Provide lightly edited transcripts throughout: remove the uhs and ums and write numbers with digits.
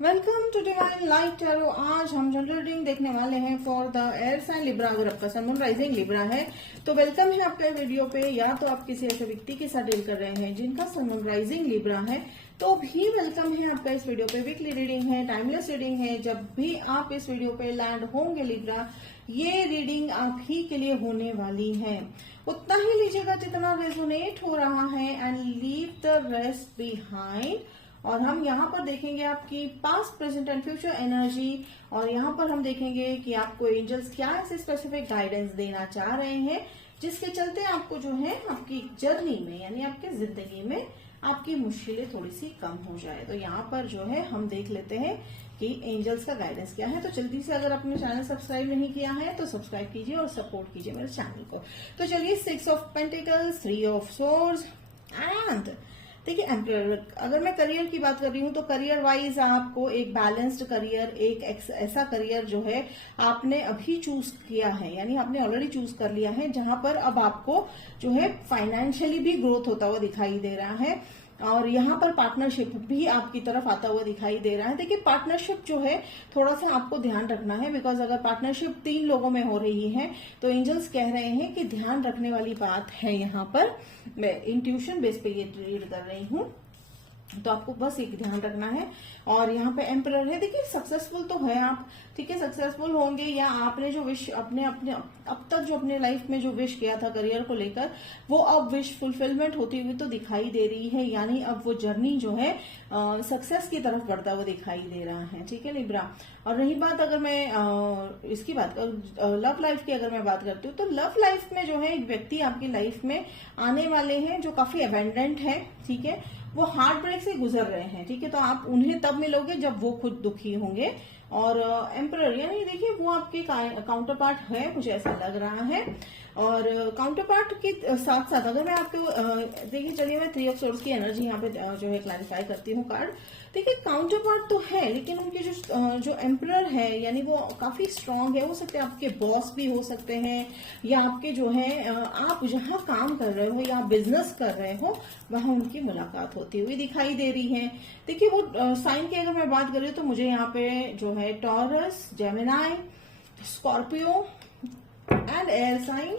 Welcome to Divine Light Tarot. आज हम general reading देखने वाले हैं for the air sign Libra. अगर आपका सन मून राइजिंग लिब्रा है तो वेलकम है आपका वीडियो पे। या तो आप किसी ऐसे व्यक्ति के साथ डील कर रहे हैं जिनका सन मून राइजिंग लिब्रा है तो भी वेलकम है आपका इस वीडियो पे। वीकली रीडिंग है, टाइमलेस रीडिंग है। जब भी आप इस वीडियो पे लैंड होंगे लिब्रा, ये रीडिंग आप ही के लिए होने वाली है। उतना ही लीजिएगा जितना रेजोनेट हो रहा है and leave the rest behind. और हम यहाँ पर देखेंगे आपकी past, present and future energy. और यहाँ पर हम देखेंगे कि आपको एंजल्स क्या ऐसे स्पेसिफिक गाइडेंस देना चाह रहे हैं जिसके चलते आपको जो है आपकी जर्नी में यानी आपके जिंदगी में आपकी मुश्किलें थोड़ी सी कम हो जाए। तो यहाँ पर जो है हम देख लेते हैं कि एंजल्स का गाइडेंस क्या है। तो जल्दी से अगर आपने चैनल सब्सक्राइब नहीं किया है तो सब्सक्राइब कीजिए और सपोर्ट कीजिए मेरे चैनल को। तो चलिए 6 of pentacles, 3 of swords and देखिए एम्परर। अगर मैं करियर की बात कर रही हूँ तो करियर वाइज आपको एक बैलेंस्ड करियर, एक ऐसा करियर जो है आपने अभी चूज किया है, यानी आपने ऑलरेडी चूज कर लिया है, जहां पर अब आपको जो है फाइनेंशियली भी ग्रोथ होता हुआ दिखाई दे रहा है। और यहाँ पर पार्टनरशिप भी आपकी तरफ आता हुआ दिखाई दे रहा है। देखिए पार्टनरशिप जो है थोड़ा सा आपको ध्यान रखना है, बिकॉज अगर पार्टनरशिप 3 लोगों में हो रही है तो एंजल्स कह रहे हैं कि ध्यान रखने वाली बात है। यहाँ पर मैं इंट्यूशन बेस पे ये रीड कर रही हूँ तो आपको बस एक ध्यान रखना है। और यहाँ पे एम्परर है। देखिए सक्सेसफुल तो है आप, ठीक है, सक्सेसफुल होंगे या आपने जो विश अपने अब तक जो अपने लाइफ में जो विश किया था करियर को लेकर वो अब विश फुलफिलमेंट होती हुई तो दिखाई दे रही है। यानी अब वो जर्नी जो है सक्सेस की तरफ बढ़ता हुआ दिखाई दे रहा है, ठीक है लिब्रा। और रही बात अगर मैं इसकी बात लव लाइफ की अगर मैं बात करती हूँ तो लव लाइफ में जो है एक व्यक्ति आपकी लाइफ में आने वाले हैं जो काफी अबेंडेंट है, ठीक है, वो हार्ट ब्रेक से गुजर रहे हैं, ठीक है। तो आप उन्हें तब मिलोगे जब वो खुद दुखी होंगे। और एम्परर यानी देखिए वो आपके काउंटर पार्ट है, मुझे ऐसा लग रहा है। और काउंटर पार्ट के साथ साथ अगर मैं आपको देखिए, चलिए मैं 3 ऑफ सोर्ड्स की एनर्जी यहाँ पे जो है क्लैरिफाई करती हूँ कार्ड। देखिए काउंटर पार्ट तो है लेकिन उनके जो एम्परर है यानी वो काफी स्ट्रांग है। हो सकते हैं आपके बॉस भी हो सकते हैं या आपके जो है आप जहाँ काम कर रहे हो या बिजनेस कर रहे हो वहां उनकी मुलाकात होती हुई दिखाई दे रही है। देखिए वो साइन की अगर मैं बात कर रही हूँ तो मुझे यहाँ पे जो है Taurus, Gemini, Scorpio and air sign,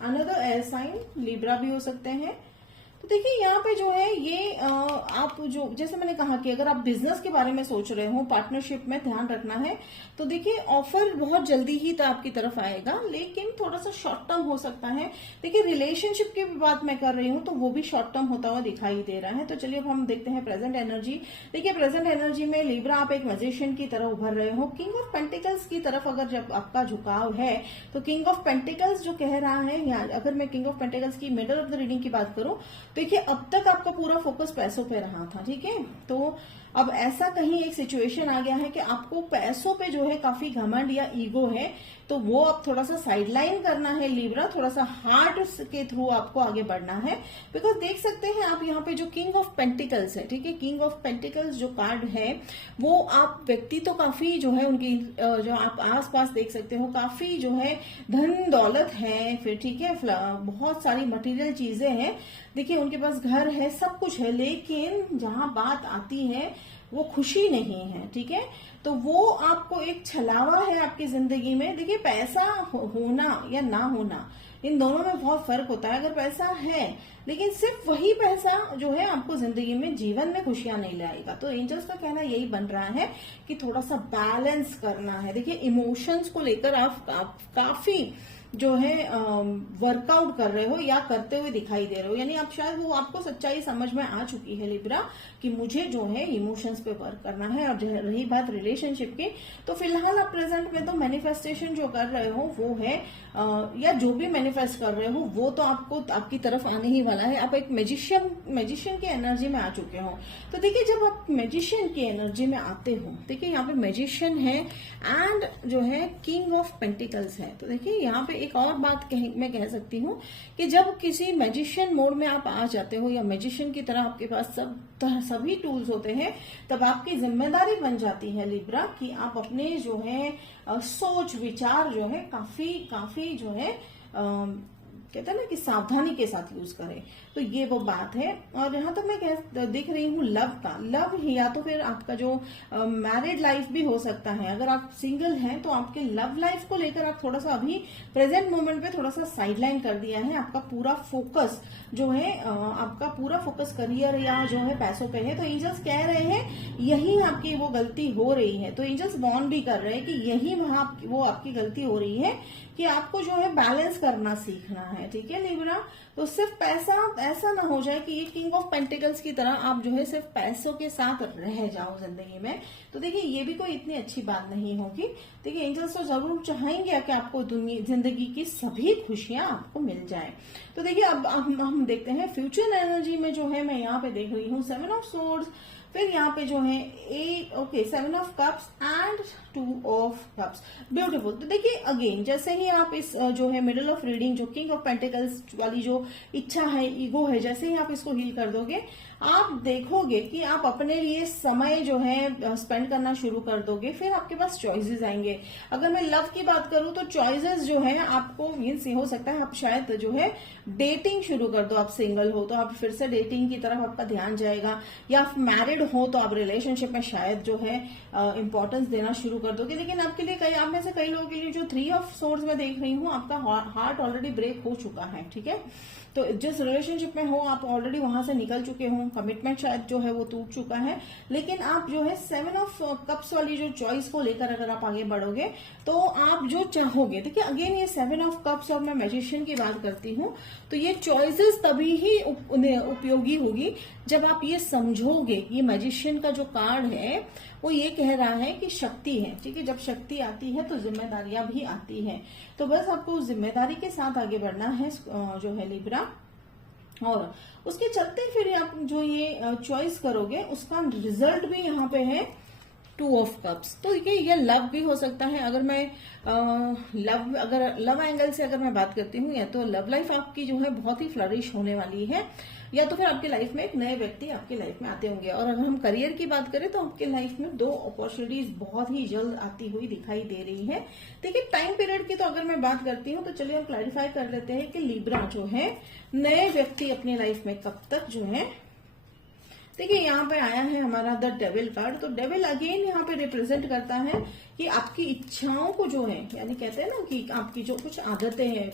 another air sign Libra भी हो सकते हैं। तो देखिए यहाँ पे जो है ये आप जो जैसे मैंने कहा कि अगर आप बिजनेस के बारे में सोच रहे हो, पार्टनरशिप में ध्यान रखना है। तो देखिए ऑफर बहुत जल्दी ही तो आपकी तरफ आएगा लेकिन थोड़ा सा शॉर्ट टर्म हो सकता है। देखिए रिलेशनशिप की भी बात मैं कर रही हूँ तो वो भी शॉर्ट टर्म होता हुआ दिखाई दे रहा है। तो चलिए अब हम देखते हैं प्रेजेंट एनर्जी। देखिए प्रेजेंट एनर्जी में लिब्रा आप एक मैजिशियन की तरह उभर रहे हो। किंग ऑफ पेंटिकल्स की तरफ अगर जब आपका झुकाव है तो किंग ऑफ पेंटिकल्स जो कह रहा है, या अगर मैं किंग ऑफ पेंटिकल्स की मिडल ऑफ द रीडिंग की बात करूं देखिए अब तक आपका पूरा फोकस पैसों पे रहा था, ठीक है। तो अब ऐसा कहीं एक सिचुएशन आ गया है कि आपको पैसों पे जो है काफी घमंड या ईगो है, तो वो अब थोड़ा सा साइडलाइन करना है लिब्रा। थोड़ा सा हार्ट के थ्रू आपको आगे बढ़ना है। बिकॉज देख सकते हैं आप यहाँ पे जो किंग ऑफ पेंटिकल्स है, ठीक है, किंग ऑफ पेंटिकल्स जो कार्ड है वो आप व्यक्ति तो काफी जो है उनकी जो आप आसपास देख सकते हो काफी जो है धन दौलत है, फिर ठीक है बहुत सारी मटेरियल चीजें हैं। देखिए उनके पास घर है, सब कुछ है, लेकिन जहां बात आती है वो खुशी नहीं है, ठीक है। तो वो आपको एक छलावा है आपकी जिंदगी में। देखिए पैसा होना या ना होना इन दोनों में बहुत फर्क होता है। अगर पैसा है लेकिन सिर्फ वही पैसा जो है आपको जिंदगी में जीवन में खुशियां नहीं लाएगा। तो एंजल्स का कहना यही बन रहा है कि थोड़ा सा बैलेंस करना है। देखिए इमोशंस को लेकर आप काफी जो है वर्कआउट कर रहे हो या करते हुए दिखाई दे रहे हो, यानी आप शायद वो आपको सच्चाई समझ में आ चुकी है लिब्रा कि मुझे जो है इमोशंस पे वर्क करना है। और रही बात रिलेशनशिप की तो फिलहाल आप प्रेजेंट में तो मैनिफेस्टेशन जो कर रहे हो वो है या जो भी मैनिफेस्ट कर रहे हो वो तो आपको आपकी तरफ आने ही वाला है। आप एक मैजिशियन की एनर्जी में आ चुके हो। तो देखिए जब आप मैजिशियन की एनर्जी में आते हो, देखिए यहाँ पे मैजिशियन है एंड जो है किंग ऑफ पेंटिकल्स है। तो देखिए यहाँ पे एक और बात मैं कह सकती हूँ कि जब किसी मैजिशियन मोड में आप आ जाते हो या मैजिशियन की तरह आपके पास सभी टूल्स होते हैं, तब आपकी जिम्मेदारी बन जाती है लिब्रा कि आप अपने जो है सोच विचार जो है काफी जो है कहते हैं ना कि सावधानी के साथ यूज करें। तो ये वो बात है। और यहाँ तक मैं देख रही हूँ लव का, लव या तो फिर आपका जो मैरिड लाइफ भी हो सकता है। अगर आप सिंगल हैं तो आपके लव लाइफ को लेकर आप थोड़ा सा अभी प्रेजेंट मोमेंट पे थोड़ा सा साइडलाइन कर दिया है। आपका पूरा फोकस जो है आपका पूरा फोकस करियर या जो है पैसों पे है। तो एंजल्स कह रहे हैं यही आपकी वो गलती हो रही है। तो एंजल्स वार्न भी कर रहे हैं कि यही वहां वो आपकी गलती हो रही है कि आपको जो है बैलेंस करना सीखना है। ठीक है लिब्रा, तो सिर्फ पैसा ऐसा ना हो जाए कि ये किंग ऑफ पेंटिकल्स की तरह आप जो है सिर्फ पैसों के साथ रह जाओ जिंदगी में। तो देखिए ये भी कोई इतनी अच्छी बात नहीं होगी। देखिए एंजल्स तो जरूर चाहेंगे कि आपको जिंदगी की सभी खुशियां आपको मिल जाए। तो देखिए अब हम देखते हैं फ्यूचर एनर्जी में जो है मैं यहाँ पे देख रही हूँ 7 ऑफ सोर्ड्स, फिर यहाँ पे जो है 7 of cups and 2 of cups. Beautiful. तो देखिए अगेन जैसे ही आप इस जो है मिडिल ऑफ रीडिंग जो किंग ऑफ पेंटिकल्स वाली जो इच्छा है, ईगो है, जैसे ही आप इसको हील कर दोगे आप देखोगे कि आप अपने लिए समय जो है स्पेंड करना शुरू कर दोगे। फिर आपके पास चॉइसेस आएंगे। अगर मैं लव की बात करूं तो चॉइसेस जो है आपको मीन्स हो सकता है आप शायद जो है डेटिंग शुरू कर दो। आप सिंगल हो तो आप फिर से डेटिंग की तरफ आपका ध्यान जाएगा, या आप मैरिड हो तो आप रिलेशनशिप में शायद जो है इंपॉर्टेंस देना शुरू कर दोगे। लेकिन आपके लिए आप में से कई लोगों के लिए जो 3 ऑफ सोर्ड्स में देख रही हूँ आपका हार्ट ऑलरेडी ब्रेक हो चुका है। ठीक है, तो जिस रिलेशनशिप में हो आप ऑलरेडी वहां से निकल चुके हो, कमिटमेंट शायद जो है वो टूट चुका है। लेकिन आप जो है 7 ऑफ कप्स वाली जो चॉइस को लेकर अगर आप आगे बढ़ोगे तो आप जो चाहोगे, देखिए अगेन ये 7 ऑफ कप्स और मैं मैजिशियन की बात करती हूँ तो ये चॉइसेस तभी ही उपयोगी होगी जब आप ये समझोगे। ये मैजिशियन का जो कार्ड है वो ये कह रहा है कि शक्ति है। ठीक है, जब शक्ति आती है तो जिम्मेदारियां भी आती हैं। तो बस आपको जिम्मेदारी के साथ आगे बढ़ना है जो है लिब्रा। और उसके चलते फिर आप जो ये चॉइस करोगे उसका रिजल्ट भी यहाँ पे है 2 ऑफ कप्स। तो ये लव भी हो सकता है। अगर मैं लव एंगल से अगर मैं बात करती हूँ या तो लव लाइफ आपकी जो है बहुत ही फ्लरिश होने वाली है, या तो फिर आपकी लाइफ में एक नए व्यक्ति आपकी लाइफ में आते होंगे। और अगर हम करियर की बात करें तो आपके लाइफ में 2 अपॉर्चुनिटीज बहुत ही जल्द आती हुई दिखाई दे रही है। देखिए टाइम पीरियड की तो अगर मैं बात करती हूँ तो चलिए हम क्लैरिफाई कर लेते हैं कि लिब्रा जो है नए व्यक्ति अपनी लाइफ में कब तक जो है। देखिए यहाँ पे आया है हमारा द डेविल कार्ड। तो डेविल अगेन यहाँ पे रिप्रेजेंट करता है कि आपकी इच्छाओं को जो है, यानी कहते हैं ना कि आपकी जो कुछ आदतें हैं,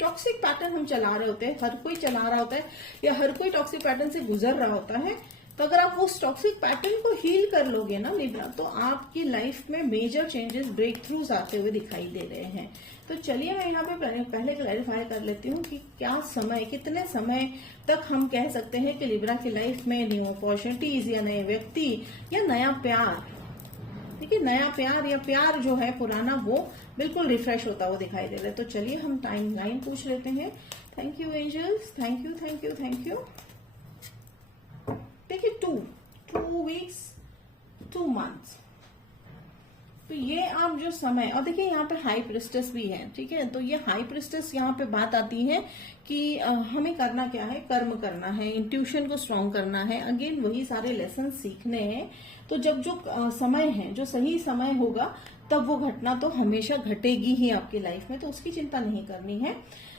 टॉक्सिक पैटर्न हम चला रहे होते हैं, हर कोई चला रहा होता है या हर कोई टॉक्सिक पैटर्न से गुजर रहा होता है। तो अगर आप उस टॉक्सिक पैटर्न को हील कर लोगे ना लिब्रा, तो आपकी लाइफ में मेजर चेंजेस, ब्रेक थ्रूज आते हुए दिखाई दे रहे हैं। तो चलिए मैं यहाँ पे पहले क्लैरिफाई कर लेती हूँ कि क्या समय, कितने समय तक हम कह सकते हैं कि लिब्रा की लाइफ में न्यू अपॉर्चुनिटीज या नए व्यक्ति या नया प्यार। देखिए नया प्यार या प्यार जो है पुराना वो बिल्कुल रिफ्रेश होता हुआ दिखाई दे रहा है। तो चलिए हम टाइम लाइन पूछ लेते हैं। Thank you angels, thank you thank you thank you. देखिए 2 वीक्स 2 मंथ्स, तो ये आप जो समय, और देखिए यहाँ पे हाई प्रिस्टेस भी है। ठीक है, तो ये हाई प्रिस्टेस यहाँ पे बात आती है कि हमें करना क्या है, कर्म करना है, इंट्यूशन को स्ट्रॉन्ग करना है, अगेन वही सारे लेसन सीखने हैं। तो जब जो समय है, जो सही समय होगा तब वो घटना तो हमेशा घटेगी ही आपकी लाइफ में, तो उसकी चिंता नहीं करनी है।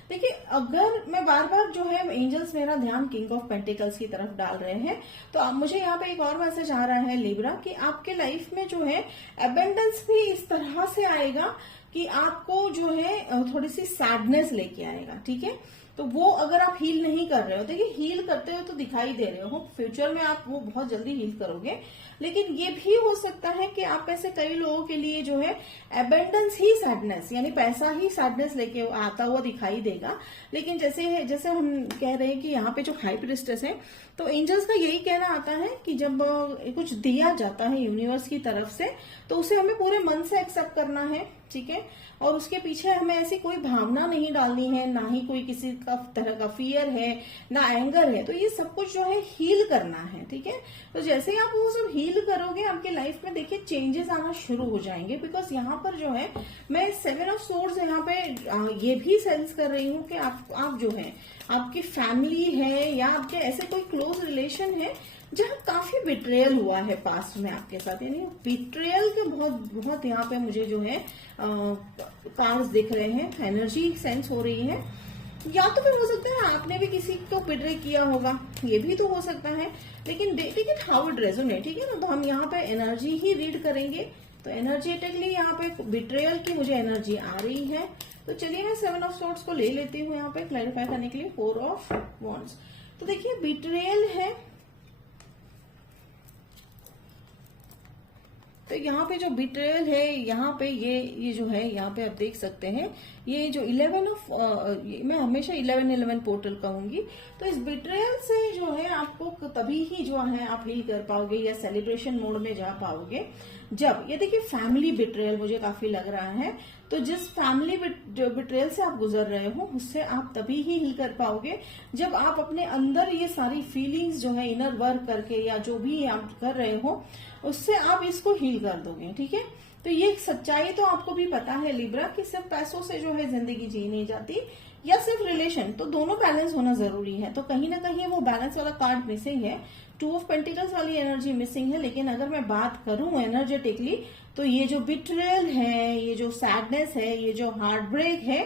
देखिए अगर मैं बार बार जो है एंजल्स मेरा ध्यान किंग ऑफ पेंटिकल्स की तरफ डाल रहे हैं, तो अब मुझे यहाँ पे एक और मैसेज आ रहा है लिब्रा कि आपके लाइफ में जो है अबेंडेंस भी इस तरह से आएगा कि आपको जो है थोड़ी सी सैडनेस लेके आएगा। ठीक है, तो वो अगर आप हील नहीं कर रहे हो, देखिए हील करते हो तो दिखाई दे रहे हो, फ्यूचर में आप वो बहुत जल्दी हील करोगे। लेकिन ये भी हो सकता है कि आप ऐसे कई लोगों के लिए जो है एबेंडेंस ही सैडनेस, यानी पैसा ही सैडनेस लेके आता हुआ दिखाई देगा। लेकिन जैसे हम कह रहे हैं कि यहाँ पे जो हाई प्रिस्टेस है, तो एंजल्स का यही कहना आता है कि जब कुछ दिया जाता है यूनिवर्स की तरफ से तो उसे हमें पूरे मन से एक्सेप्ट करना है। ठीक है, और उसके पीछे हमें ऐसी कोई भावना नहीं डालनी है, ना ही कोई किसी का तरह का फियर है, ना एंगर है। तो ये सब कुछ जो है हील करना है। ठीक है, तो जैसे ही आप वो सब हील करोगे आपके लाइफ में देखिए चेंजेस आना शुरू हो जाएंगे। बिकॉज यहाँ पर जो है मैं 7 ऑफ सोर्ड्स यहाँ पे ये भी सेंस कर रही हूँ कि आप जो है आपकी फैमिली है या आपके ऐसे कोई क्लोज रिलेशन है जहाँ काफी बिट्रेयल हुआ है पास्ट में आपके साथ, यानी बिट्रेयल के बहुत यहाँ पे मुझे जो है कार्ड्स दिख रहे हैं, एनर्जी सेंस हो रही है। या तो फिर हो सकता है आपने भी किसी को बिट्रे किया होगा, ये भी तो हो सकता है। लेकिन take it how it resonate, ठीक है ना। तो हम यहाँ पे एनर्जी ही रीड करेंगे। तो एनर्जेटिकली यहाँ पे बिट्रेयल की मुझे एनर्जी आ रही है। तो चलिए मैं 7 ऑफ सोर्ट्स को ले लेती हूँ यहाँ पे क्लैरिफाई करने के लिए। 4 ऑफ वॉन्ड्स, तो देखिए बिट्रेयल है। तो यहाँ पे जो बिट्रेयल है, यहाँ पे ये जो है, यहाँ पे आप देख सकते हैं ये जो 11 ऑफ, मैं हमेशा 11-11 पोर्टल कहूंगी। तो इस बिट्रेयल से जो है आपको तभी ही जो है आप हील कर पाओगे या सेलिब्रेशन मोड में जा पाओगे जब, ये देखिए फैमिली बिट्रेयल मुझे काफी लग रहा है। तो जिस फैमिली बिट्रेयल से आप गुजर रहे हो उससे आप तभी ही हील कर पाओगे जब आप अपने अंदर ये सारी फीलिंग्स जो है इनर वर्क करके या जो भी आप कर रहे हो उससे आप इसको हील कर दोगे, ठीक है। तो ये सच्चाई तो आपको भी पता है लिब्रा कि सिर्फ पैसों से जो है जिंदगी जी नहीं जाती या सिर्फ रिलेशन, तो दोनों बैलेंस होना जरूरी है। तो कहीं ना कहीं वो बैलेंस वाला कार्ड मिसिंग है, 2 ऑफ पेंटिकल्स वाली एनर्जी मिसिंग है। लेकिन अगर मैं बात करूं एनर्जेटिकली तो ये जो बिट्रेयल है, ये जो सैडनेस है, ये जो हार्ट ब्रेक है,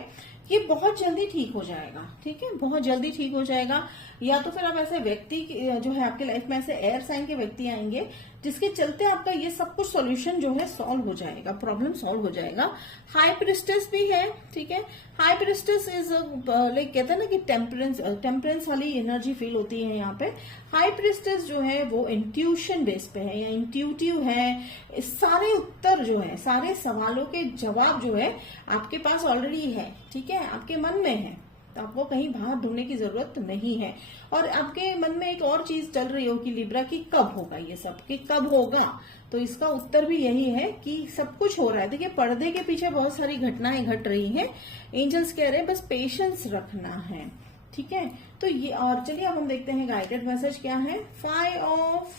ये बहुत जल्दी ठीक हो जाएगा, ठीक है, बहुत जल्दी ठीक हो जाएगा। या तो फिर आप ऐसे व्यक्ति जो है आपके लाइफ में ऐसे एयर साइन के व्यक्ति आएंगे जिसके चलते आपका ये सब कुछ सॉल्यूशन जो है सॉल्व हो जाएगा, प्रॉब्लम सॉल्व हो जाएगा। हाई प्रिस्टेस भी है, ठीक है। हाई प्रिस्टेस इज लाइक कहते हैं ना कि टेम्परेंस वाली एनर्जी फील होती है यहाँ पे। हाई प्रिस्टेस जो है वो इंट्यूशन बेस पे है या इंट्यूटिव है। सारे उत्तर जो है, सारे सवालों के जवाब जो है आपके पास ऑलरेडी है, ठीक है, आपके मन में है। तो आपको कहीं बाहर ढूंढने की जरूरत नहीं है। और आपके मन में एक और चीज चल रही हो कि लिब्रा की कब होगा ये सब, कि कब होगा। तो इसका उत्तर भी यही है कि सब कुछ हो रहा है। देखिए पर्दे के पीछे बहुत सारी घटनाएं घट रही हैं। एंजल्स कह रहे हैं बस पेशेंस रखना है, ठीक है। तो ये, और चलिए अब हम देखते हैं गाइडेड मैसेज क्या है। 5 of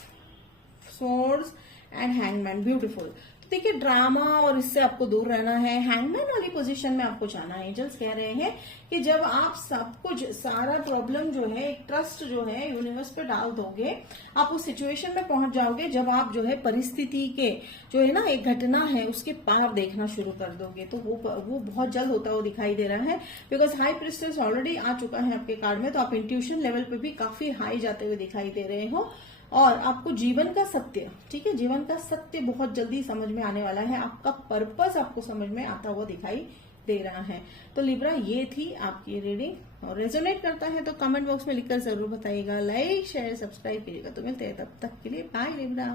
swords and hangman, beautiful. देखिए ड्रामा और इससे आपको दूर रहना है। हैंगमैन वाली पोजीशन में आपको जाना है। एंजल्स कह रहे हैं कि जब आप सब कुछ, सारा प्रॉब्लम जो है, एक ट्रस्ट जो है यूनिवर्स पे डाल दोगे, आप उस सिचुएशन में पहुंच जाओगे जब आप जो है परिस्थिति के जो है ना, एक घटना है उसके पार देखना शुरू कर दोगे। तो वो बहुत जल्द होता हुआ दिखाई दे रहा है। बिकॉज हाई प्रिस्टेस ऑलरेडी आ चुका है आपके कार्ड में। तो आप इंट्यूशन लेवल पे भी काफी हाई जाते हुए दिखाई दे रहे हो। और आपको जीवन का सत्य, ठीक है, जीवन का सत्य बहुत जल्दी समझ में आने वाला है। आपका पर्पस आपको समझ में आता हुआ दिखाई दे रहा है। तो लिब्रा ये थी आपकी रीडिंग। और रेजोनेट करता है तो कमेंट बॉक्स में लिखकर जरूर बताइएगा। लाइक शेयर सब्सक्राइब कीजिएगा। तो मिलते हैं, तब तक के लिए बाय लिब्रा।